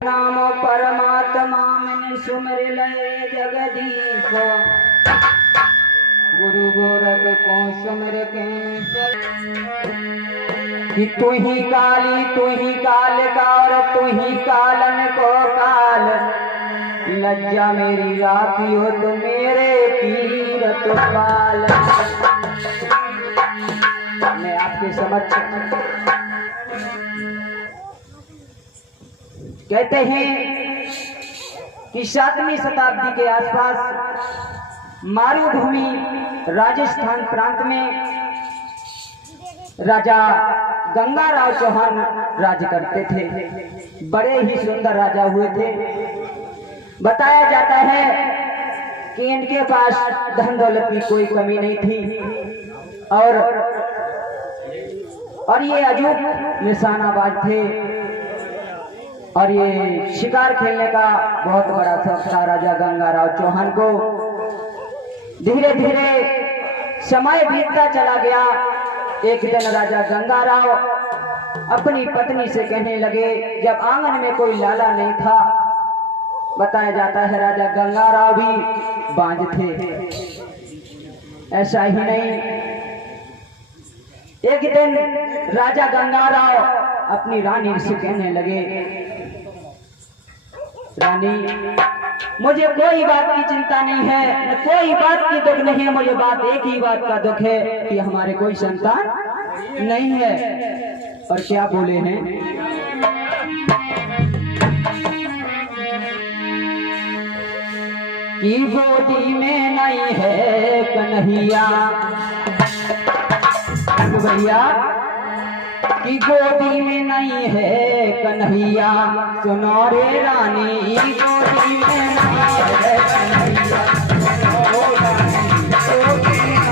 नाम परमात्मा मन सुमर लय जगदीश गुरु गोरख को सुमर कि तू ही काली तू ही काल का और तू ही कालन को काल लज्जा मेरी राखियो तो मेरे तीरथ पाल। मैं आपके समक्ष कहते हैं कि 7वीं शताब्दी के आसपास मारुभूमि राजस्थान प्रांत में राजा गंगाराव चौहान राज करते थे। बड़े ही सुंदर राजा हुए थे। बताया जाता है कि इनके पास धन दौलत की कोई कमी नहीं थी और ये अजूब निशानाबाज थे और ये शिकार खेलने का बहुत बड़ा शौक था राजा गंगाराव चौहान को। धीरे धीरे समय बीतता चला गया। एक दिन राजा गंगाराव अपनी पत्नी से कहने लगे, जब आंगन में कोई लाला नहीं था। बताया जाता है राजा गंगाराव भी बांझ थे। ऐसा ही नहीं, एक दिन राजा गंगाराव अपनी रानी से कहने लगे, रानी मुझे कोई बात की चिंता नहीं है, कोई बात की दुख नहीं है, मुझे बात एक ही बात का दुख है कि हमारे कोई संतान नहीं है। और क्या बोले हैं, कि गोदी में नहीं है कन्हैया भैया, कि गोदी में नहीं है कन्हैया, सुनो रे रानी गोदी में नहीं है कन्हैया, सुनो रानी गोदी में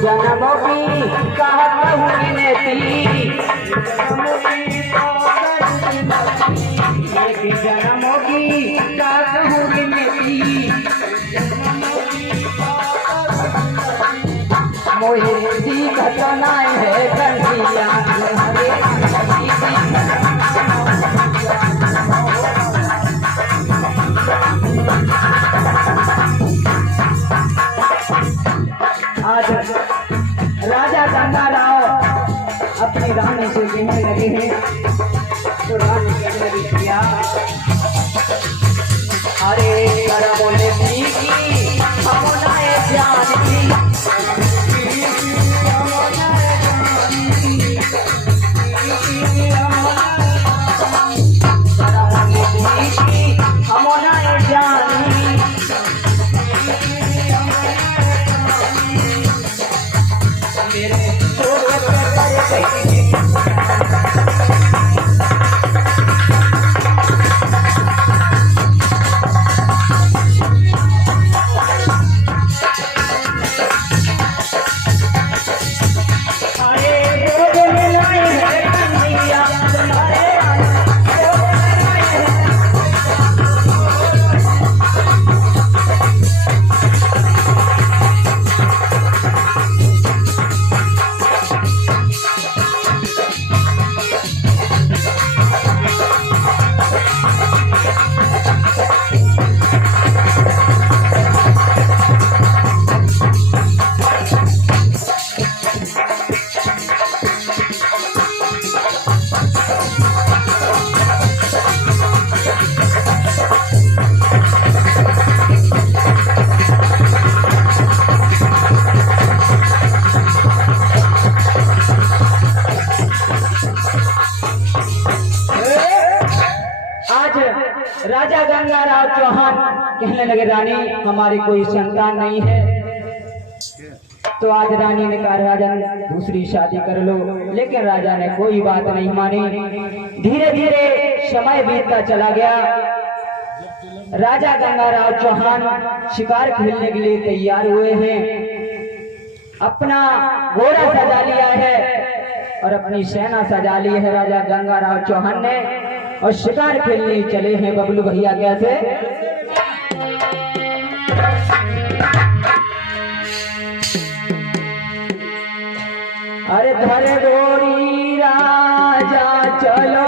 जन्मों की कहूँगी नेती, जन्मों की कहूँगी नेती, मोहे सीखत नहीं है कन्हैया। आज राजा गंगाराव अपनी रानी से कहने लगे हैं, तो रानी कहने लगी, किया अरे कर बोले की हम नए जान की, हम नए जान राजा गंगाराव चौहान कहने लगे, रानी हमारी कोई संतान नहीं है। तो आज रानी ने कहा, राजा दूसरी शादी कर लो, लेकिन राजा ने कोई बात नहीं मानी। धीरे धीरे समय बीतता चला गया। राजा गंगाराव चौहान शिकार खेलने के लिए तैयार हुए हैं। अपना घोड़ा सजा लिया है और अपनी सेना सजा ली है राजा गंगाराव चौहान ने और शिकार खेलने चले हैं बबलू भैया कैसे। अरे धरे गोरी राजा चलो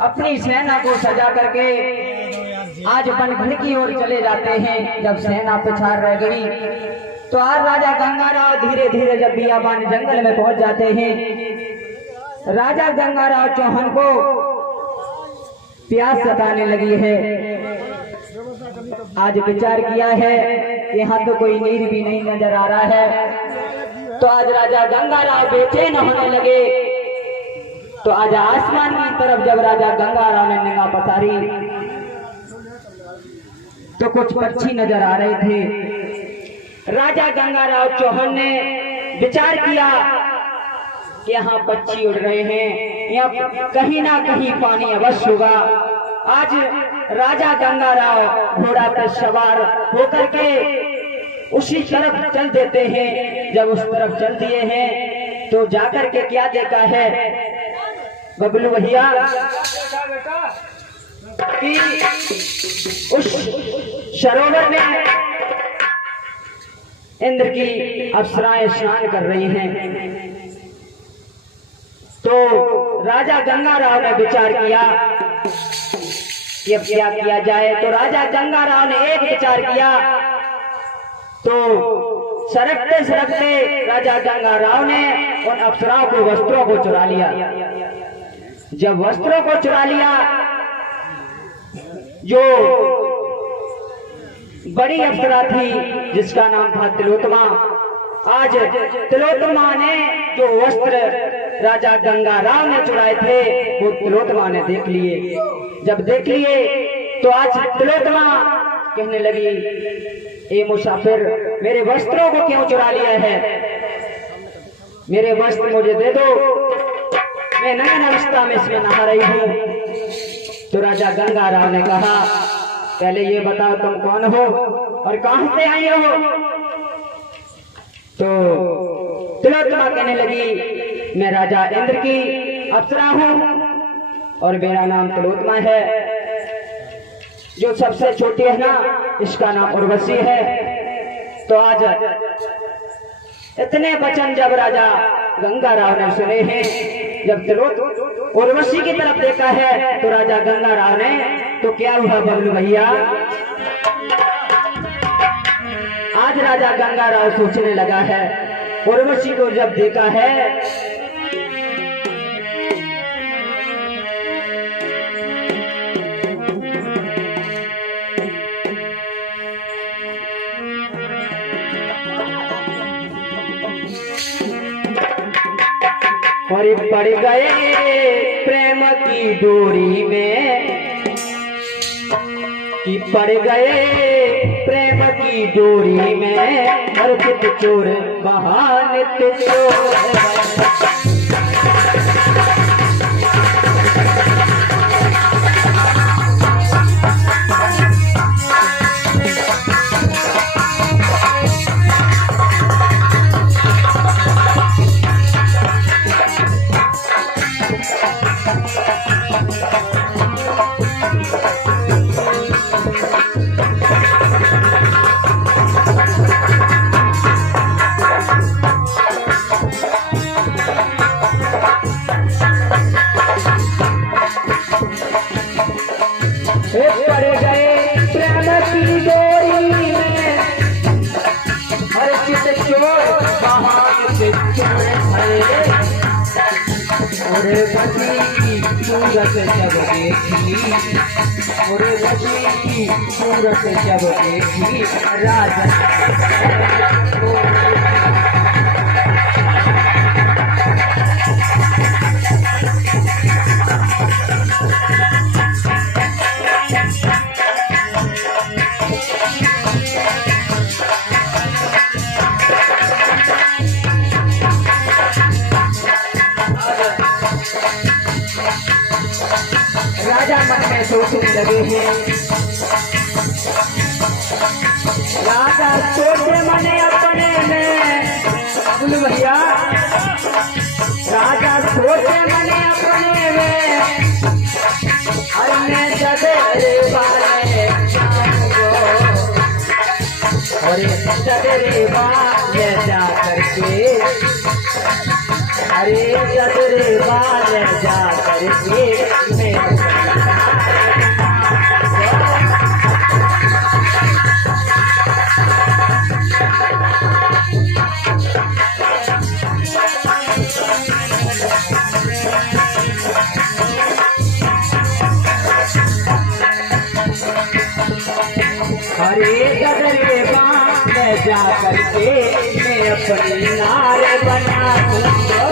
अपनी सेना को सजा करके आज बनगढ़ की ओर चले जाते हैं। जब सेना पिछाड़ रह गई तो आज राजा गंगाराव धीरे धीरे जब बियाबान जंगल में पहुंच जाते हैं, राजा गंगाराव चौहान को प्यास सताने लगी है। आज विचार किया है कि यहाँ तो कोई नीर भी नहीं नजर आ रहा है, तो आज राजा गंगाराव बेचैन होने लगे। तो आज आसमान की तरफ जब राजा गंगाराव ने निगाह पसारी तो कुछ पक्षी नजर आ रहे थे। राजा गंगाराव चौहान ने विचार किया कि यहाँ पक्षी उड़ रहे हैं, यहाँ कहीं ना कहीं पानी अवश्य होगा। आज राजा गंगाराव घोड़ा पर सवार होकर के उसी तरफ चल देते हैं। जब उस तरफ चल दिए हैं तो जाकर के क्या देखा है बबलू भैया कि उस सरोवर में इंद्र की अप्सराएं स्नान कर रही हैं। राजा गंगाराव ने विचार किया कि अब क्या किया जाए। तो राजा गंगाराव ने एक विचार किया। तो सरकते सरकते राजा गंगाराव ने उन अप्सराओं के वस्त्रों को चुरा लिया। जब वस्त्रों को चुरा लिया, जो बड़ी अप्सरा थी जिसका नाम था तिलोत्तमा, आज तिलोत्तमा ने जो वस्त्र राजा गंगाराव ने चुराए थे वो तिलोत्तमा ने देख लिए। जब देख लिए तो आज तिलोत्तमा कहने लगी, ए मुसाफिर, मेरे वस्त्रों को क्यों चुरा लिया है? मेरे वस्त्र मुझे दे दो, मैं नयन अवस्था में इसमें नहा रही हूँ। तो राजा गंगाराव ने कहा, पहले ये बताओ तुम कौन हो और कहां से आई हो? तो तिलोत्तमा कहने लगी, मैं राजा इंद्र की अप्सरा हूं और मेरा नाम तिलोत्तमा है। जो सबसे छोटी है ना, इसका नाम उर्वशी है। तो आज इतने वचन जब राजा गंगाराव ने सुने हैं, जब उर्वशी की तरफ देखा है तो राजा गंगाराव ने, तो क्या हुआ बबलू भैया? आज राजा गंगाराव सोचने लगा है, उर्वशी को जब देखा है और पड़ गए प्रेम की डोरी में, कि पड़ गए प्रेम की डोरी में, और चित चोर बहाने सूरत जब देखी, और रवि की सूरत जब देखी, राजा मन में सोचने लगे हैं। राजा सोचे मने अपने में, बोलो भैया, राजा सोचे मने अपने में, अन्य जगह वाले और जगह वाले जा करके, अरे जगह वाले जा करके जा करके मैं अपनी नार बना दूंगा।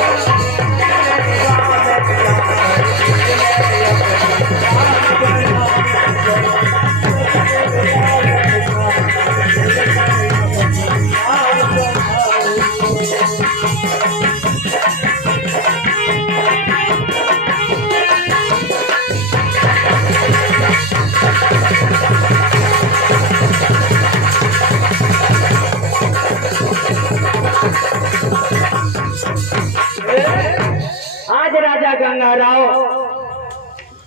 आज राजा गंगाराव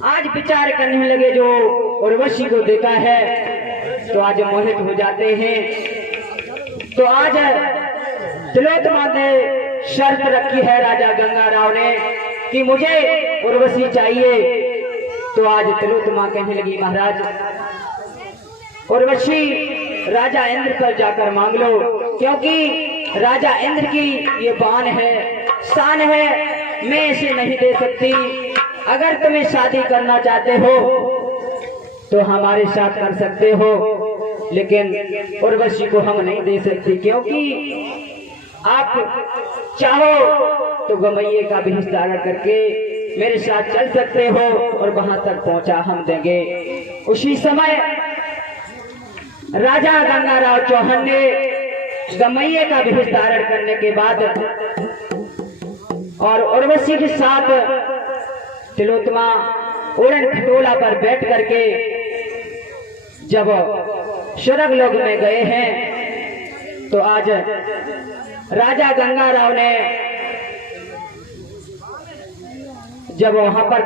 आज विचार करने लगे, जो उर्वशी को देखा है तो आज मोहित हो जाते हैं। तो आज तिलोत्तमा ने शर्त रखी है राजा गंगाराव ने कि मुझे उर्वशी चाहिए। तो आज तिलोत्तमा कहने लगी, महाराज उर्वशी राजा इंद्र पर जाकर मांग लो, क्योंकि राजा इंद्र की ये बान है, शान है, मैं इसे नहीं दे सकती। अगर तुम्हें शादी करना चाहते हो तो हमारे साथ कर सकते हो, लेकिन उर्वशी को हम नहीं दे सकती, क्योंकि आप चाहो तो गमैये का भी धारण करके मेरे साथ चल सकते हो और वहां तक पहुंचा हम देंगे। उसी समय राजा गंगाराव चौहान ने गमैये का भी धारण करने के बाद और उर्वशी के साथ तिलोत्तमा उड़न खटोला पर बैठ करके जब स्वर्ग लोक में गए हैं, तो आज राजा गंगाराव ने जब वहां पर